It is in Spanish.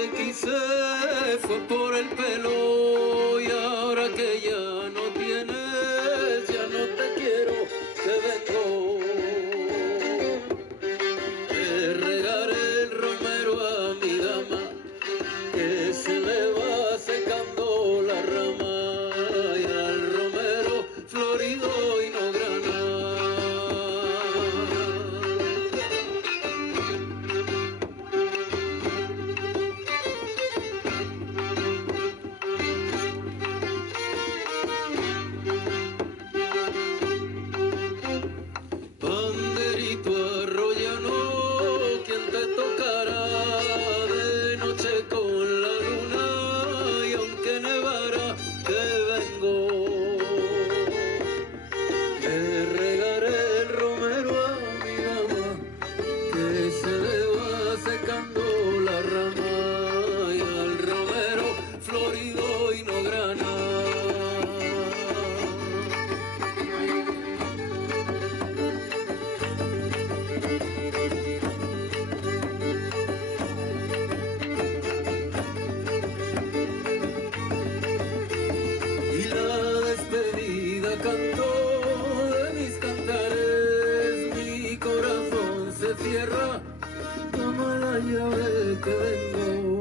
te quise fue por el pelo y ahora que ya no tienes, ya no te quiero, te vengo. Te regaré el romero a mi dama, que se le va secando la rama y al romero florido y no grana. Banderito arroyano, ¿quién te tocará de noche con la luna? Y aunque nevara, te vengo. Te regaré el romero a mi dama, que se le va secando la rama y al romero florido y no grana. Y la despedida cantó de mis cantares, mi corazón se cierra, toma la llave que vengo.